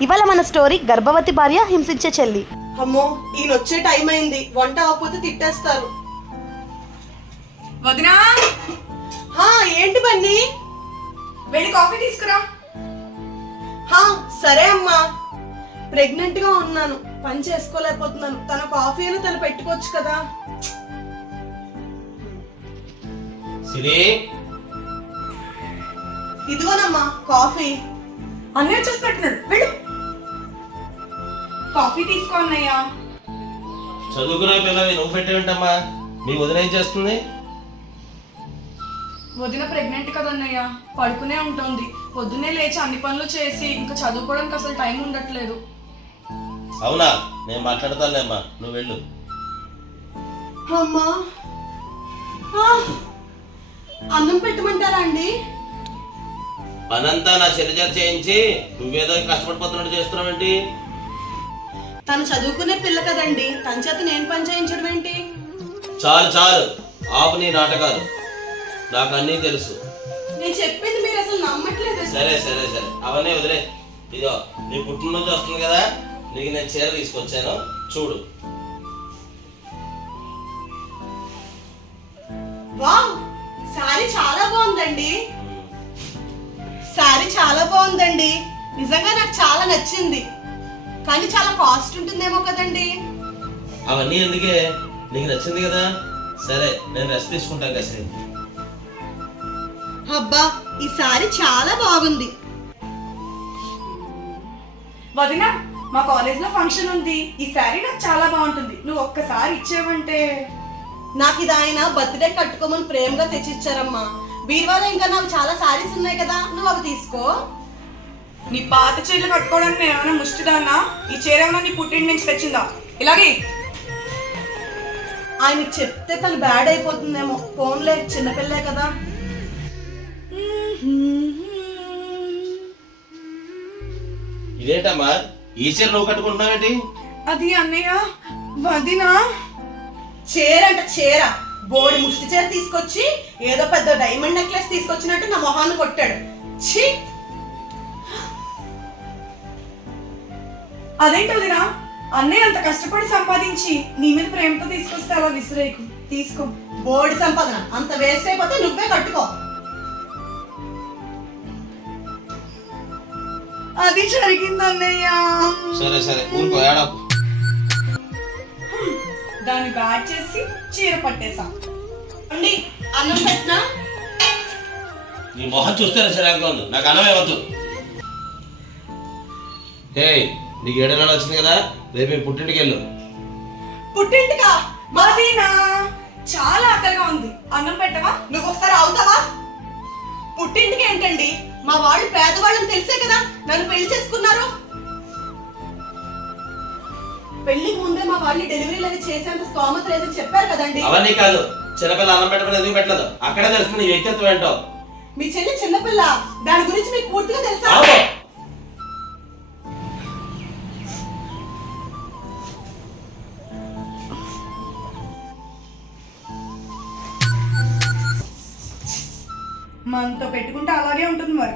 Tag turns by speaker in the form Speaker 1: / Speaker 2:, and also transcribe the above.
Speaker 1: ఇవాళ మన స్టోరీ గర్భవతి భార్య హింసించే చెల్లి.
Speaker 2: అమ్మో ఈయన వచ్చే టైం అయింది. వంట అవ్వకపోతే తిట్టేస్తారు.
Speaker 3: వదినా?
Speaker 2: హా ఏంటి బన్నీ?
Speaker 3: వెళ్ళి కాఫీ తీసుకురా.
Speaker 2: హా సరే అమ్మా. ప్రెగ్నెంట్గా ఉన్నాను. పని చేసుకోలేకపోతున్నాను. తన కాఫీ అయినా తను పెట్టుకోవచ్చు కదా.
Speaker 4: సిరి.
Speaker 2: ఇదిగోనమ్మా కాఫీ
Speaker 3: అన్నీ వచ్చేస్తున్నట్టున్నాడు. వెళ్ళు. కాఫీ తీసుకో అన్నయ్యా
Speaker 4: చదువుకునే పిల్లవి నువ్వు పెట్టేవింటమ్మా. మీ వదిన ఏం చేస్తుంది?
Speaker 3: వదిన ప్రెగ్నెంట్ కదా అన్నయ్య పడుకునే ఉంటుంది. పొద్దున్నే లేచి అన్ని పనులు చేసి ఇంకా చదువుకోవడానికి అసలు టైం ఉండట్లేదు.
Speaker 4: అవునా? నేను మాట్లాడతానులేమ్మా. నువ్వు వెళ్ళు.
Speaker 2: అమ్మా. అన్నం పెట్టమంటారా అండి?
Speaker 4: పనంతా నా చెల్లి చేత చేయించి నువ్వేదో కష్టపడిపోతున్నట్టు చేస్తున్నావేంటి?
Speaker 2: తను చదువుకునే పిల్ల కదండి. తన చేత నేను పని చేయించడం ఏంటి?
Speaker 4: చాలు చాలు. ఆపు నీ నాటకాలు. నాకు అన్నీ తెలుసు.
Speaker 2: నేను చెప్పింది మీరు అసలు నమ్మట్లేదు
Speaker 4: సరే సరే సరే. అవన్నీ వదిలే. ఇదో నీ పుట్టినరోజు వస్తుంది కదా? నీకు నేను చీర తీసుకొచ్చాను. చూడు.
Speaker 2: వావ్! సారీ చాలా బాగుందండి. సారీ చాలా బాగుందండి. నిజంగా నాకు చాలా నచ్చింది. కానీ చాలా కాస్ట్ ఉంటుందేమో కదండి.
Speaker 4: అవన్నీ ఎందుకే? నీకు నచ్చింది కదా? సరే నేను రెస్ట్ తీసుకుంటాను కాసేపు
Speaker 2: అబ్బా ఈ సారీ చాలా బాగుంది.
Speaker 3: వదిన మా కాలేజ్లో ఫంక్షన్ ఉంది. ఈ శారీ నాకు చాలా బాగుంటుంది. నువ్వు ఒక్కసారి ఇచ్చేవంటే.
Speaker 2: నాకు ఇది ఆయన బర్త్డే కట్టుకోమని ప్రేమగా తెచ్చిచ్చారమ్మా. బీరువాలో ఇంకా నాకు చాలా సారీస్ ఉన్నాయి కదా. నువ్వు అవి తీసుకో.
Speaker 3: నీ పాత చీరలు కట్టుకోవడానికి నేను ఏమైనా ముష్టిదాన్నా ఈ చీర ఏమైనా నీ పుట్టింటి నుంచి తెచ్చిందా? ఇలాగే.
Speaker 2: ఆయనకి చెప్తే తను బ్యాడ్ అయిపోతుందేమో. ఫోన్లే చిన్నపిల్లే కదా.
Speaker 4: ఇదేంటమ్మా? ఈ చీర నువ్వు కట్టుకుంటున్నావేంటి?
Speaker 3: అది అన్నయ్య వదినా.
Speaker 2: చీర అంట చీర. బోడి ముష్టి చీర తీసుకొచ్చి ఏదో పెద్ద డైమండ్ నెక్లెస్ తీసుకొచ్చినట్టు నా మొహాన్ని కొట్టాడు. ఛీ!
Speaker 3: అదేంటి వదినా? అన్నయ్య అంత కష్టపడి సంపాదించి నీ మీద ప్రేమతో తీసుకొస్తే అలా విసిరేకు తీసుకో.
Speaker 2: బోడి సంపాదన. అంత వేస్ట్ అయిపోతే నువ్వే కట్టుకో.
Speaker 3: అది జరిగింది అన్నయ్య
Speaker 4: సరే సరే. ఊరుకో
Speaker 3: దాన్ని బ్యాట్ చేసి చీర పట్టేసా
Speaker 2: అండి అన్నం పెట్టినా?
Speaker 4: నీ మొహం చూస్తేనే ఉంది. నాకు అన్నమే వద్దు. హే నీకు ఏడు నెలలు వచ్చింది కదా రేపు మీ పుట్టింటికి వెళ్ళు.
Speaker 2: పుట్టింటికా?
Speaker 3: వదినా చాలా ఆకలిగా ఉంది. అన్నం పెట్టవా?
Speaker 2: నువ్వు ఒకసారి అవుతావా? పుట్టింటికి ఏంటండి? మా వాళ్ళు పేదవాళ్ళని తెలిసే కదా నన్ను పెళ్ళి చేసుకున్నారు. పెళ్ళికి ముందే మా వాళ్ళు డెలివరీలు అవి చేసేంత స్తోమత లేదని చెప్పారు కదండి.
Speaker 4: అవన్నీ కాదు చిన్నపిల్ల అన్నం పెట్టమని ఎందుకు పెట్టలేదు? అక్కడే తెలుస్తుంది వ్యక్తిత్వం ఏంటో.
Speaker 2: మీ చెల్లి చిన్నపిల్ల దాని గురించి మీకు పూర్తిగా తెలుసా?
Speaker 3: మనతో పెట్టుకుంటే అలాగే ఉంటుంది మరి.